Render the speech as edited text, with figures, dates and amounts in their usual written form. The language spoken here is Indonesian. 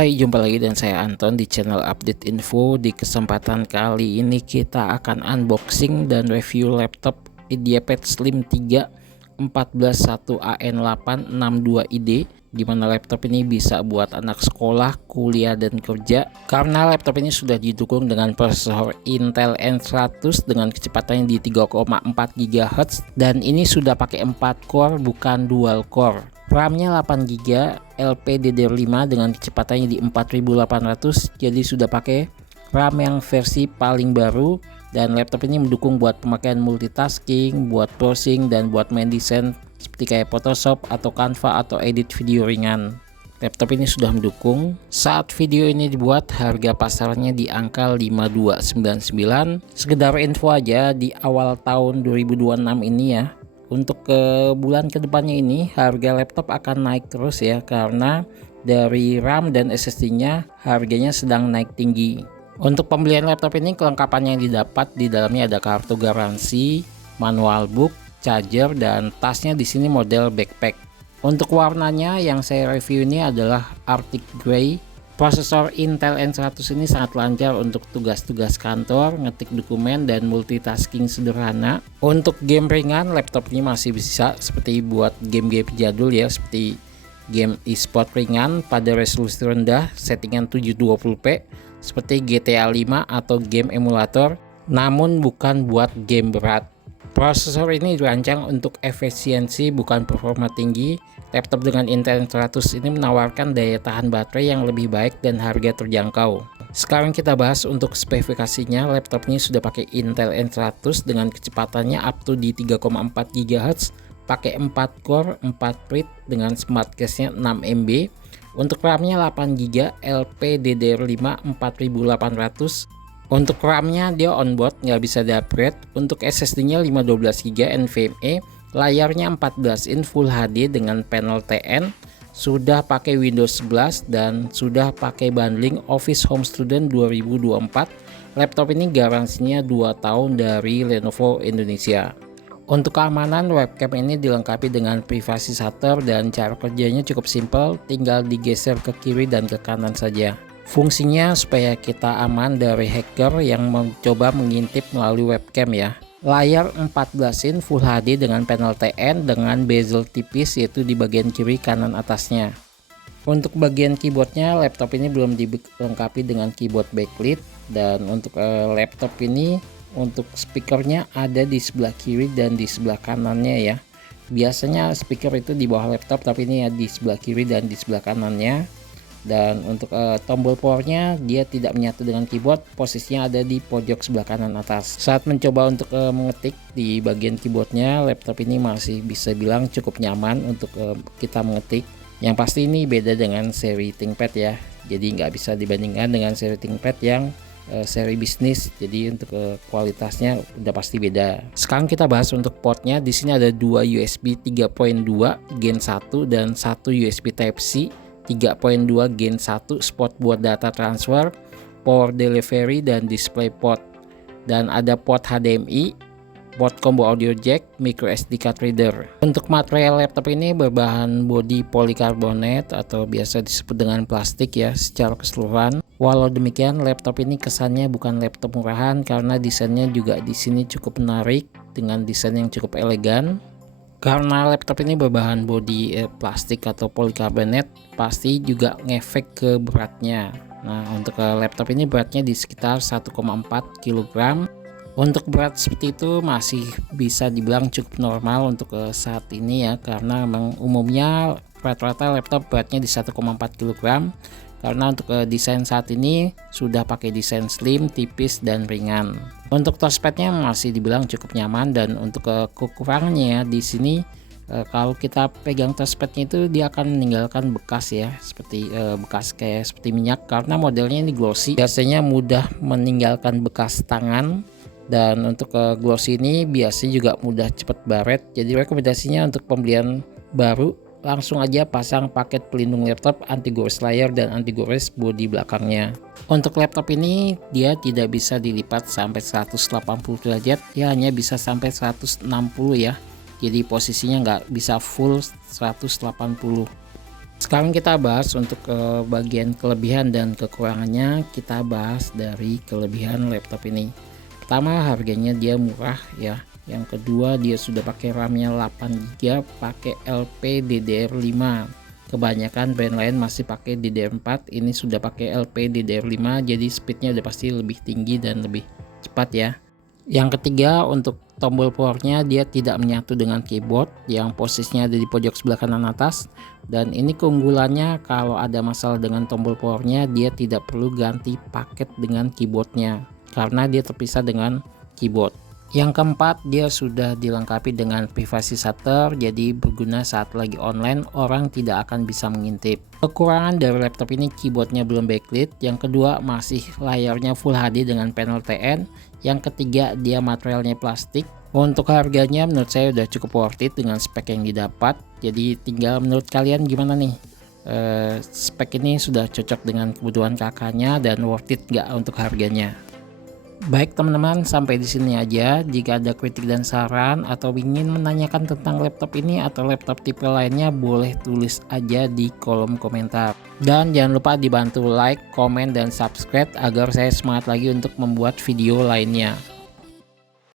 Hai, jumpa lagi dan saya Anton di channel Update Info. Di kesempatan kali ini kita akan unboxing dan review laptop IdeaPad Slim 3 141AN862ID, di mana laptop ini bisa buat anak sekolah, kuliah, dan kerja. Karena laptop ini sudah didukung dengan prosesor Intel N100 dengan kecepatannya di 3,4 GHz, dan ini sudah pakai 4 core bukan dual core. RAM-nya 8GB, LPDDR5 dengan kecepatannya di 4800, jadi sudah pakai RAM yang versi paling baru. Dan laptop ini mendukung buat pemakaian multitasking, buat browsing, dan buat main desain seperti kayak Photoshop atau Canva atau edit video ringan. Laptop ini sudah mendukung. Saat video ini dibuat, harga pasarnya di angka 5299. Sekedar info aja, di awal tahun 2026 ini ya, untuk ke bulan kedepannya ini harga laptop akan naik terus ya, karena dari RAM dan SSD-nya harganya sedang naik tinggi. Untuk pembelian laptop ini kelengkapan yang didapat di dalamnya ada kartu garansi, manual book, charger, dan tasnya di sini model backpack. Untuk warnanya yang saya review ini adalah Arctic Grey. Prosesor Intel N100 ini sangat lancar untuk tugas-tugas kantor, ngetik dokumen, dan multitasking sederhana. Untuk game ringan, laptop ini masih bisa seperti buat game-game jadul ya, seperti game e-sport ringan pada resolusi rendah, settingan 720p, seperti GTA 5 atau game emulator, namun bukan buat game berat. Prosesor ini dirancang untuk efisiensi bukan performa tinggi. Laptop dengan Intel N100 ini menawarkan daya tahan baterai yang lebih baik dan harga terjangkau. Sekarang kita bahas untuk spesifikasinya. Laptop ini sudah pakai Intel N100 dengan kecepatannya up to di 3,4 GHz, pakai 4 core, 4 thread dengan smart cache-nya 6 MB. Untuk RAM-nya 8GB, LPDDR5 4800. Untuk RAM-nya dia onboard, nggak bisa di-upgrade. Untuk SSD-nya 512GB NVMe. Layarnya 14 in Full HD dengan panel TN. Sudah pakai Windows 11 dan sudah pakai bundling Office Home Student 2024. Laptop ini garansinya 2 tahun dari Lenovo Indonesia. Untuk keamanan, webcam ini dilengkapi dengan privasi shutter dan cara kerjanya cukup simpel, tinggal digeser ke kiri dan ke kanan saja. Fungsinya supaya kita aman dari hacker yang mencoba mengintip melalui webcam ya. Layar 14 in Full HD dengan panel TN dengan bezel tipis yaitu di bagian kiri kanan atasnya. Untuk bagian keyboardnya, laptop ini belum dilengkapi dengan keyboard backlit, dan untuk laptop ini untuk speakernya ada di sebelah kiri dan di sebelah kanannya ya. Biasanya speaker itu di bawah laptop, tapi ini ya di sebelah kiri dan di sebelah kanannya. Dan untuk tombol powernya dia tidak menyatu dengan keyboard, posisinya ada di pojok sebelah kanan atas. Saat mencoba untuk mengetik di bagian keyboardnya, laptop ini masih bisa bilang cukup nyaman untuk kita mengetik. Yang pasti ini beda dengan seri ThinkPad ya, jadi nggak bisa dibandingkan dengan seri ThinkPad yang seri bisnis. Jadi untuk kualitasnya udah pasti beda. Sekarang kita bahas untuk portnya. Di sini ada 2 USB 3.2 Gen 1 dan 1 USB Type-C 3.2 Gen 1 spot buat data transfer, power delivery, dan display port. Dan ada port HDMI, port combo audio jack, micro SD card reader. Untuk material laptop ini berbahan bodi polikarbonat atau biasa disebut dengan plastik ya secara keseluruhan. Walau demikian, laptop ini kesannya bukan laptop murahan karena desainnya juga di sini cukup menarik dengan desain yang cukup elegan. Karena laptop ini berbahan bodi plastik atau polikarbonat, pasti juga ngefek ke beratnya. Nah, untuk laptop ini beratnya di sekitar 1,4 kg. Untuk berat seperti itu masih bisa dibilang cukup normal untuk saat ini ya, karena memang umumnya rata-rata laptop beratnya di 1,4 kg. Karena untuk desain saat ini sudah pakai desain slim, tipis, dan ringan. Untuk touchpadnya masih dibilang cukup nyaman, dan untuk kekurangannya di sini kalau kita pegang touchpadnya itu dia akan meninggalkan bekas ya, seperti bekas kayak seperti minyak, karena modelnya ini glossy, biasanya mudah meninggalkan bekas tangan. Dan untuk glossy ini biasanya juga mudah cepat baret. Jadi rekomendasinya untuk pembelian baru langsung aja pasang paket pelindung laptop, anti gores layar, dan anti gores bodi belakangnya. Untuk laptop ini dia tidak bisa dilipat sampai 180 derajat, ya hanya bisa sampai 160 ya. Jadi posisinya nggak bisa full 180. Sekarang kita bahas untuk bagian kelebihan dan kekurangannya. Kita bahas dari kelebihan laptop ini. Pertama, harganya dia murah ya. Yang kedua, dia sudah pakai RAM-nya 8GB, pakai LPDDR5. Kebanyakan brand lain masih pakai DDR4, ini sudah pakai LPDDR5, jadi speednya udah pasti lebih tinggi dan lebih cepat ya. Yang ketiga, untuk tombol powernya dia tidak menyatu dengan keyboard yang posisinya ada di pojok sebelah kanan atas, dan ini keunggulannya kalau ada masalah dengan tombol powernya dia tidak perlu ganti paket dengan keyboardnya karena dia terpisah dengan keyboard. Yang keempat, dia sudah dilengkapi dengan privasi shutter, jadi berguna saat lagi online orang tidak akan bisa mengintip. Kekurangan dari laptop ini, keyboardnya belum backlit. Yang kedua, masih layarnya Full HD dengan panel TN. Yang ketiga, dia materialnya plastik. Untuk harganya menurut saya udah cukup worth it dengan spek yang didapat. Jadi tinggal menurut kalian gimana nih? Spek ini sudah cocok dengan kebutuhan kakaknya dan worth it nggak untuk harganya? Baik teman-teman, sampai di sini aja. Jika ada kritik dan saran atau ingin menanyakan tentang laptop ini atau laptop tipe lainnya, boleh tulis aja di kolom komentar. Dan jangan lupa dibantu like, komen, dan subscribe agar saya semangat lagi untuk membuat video lainnya.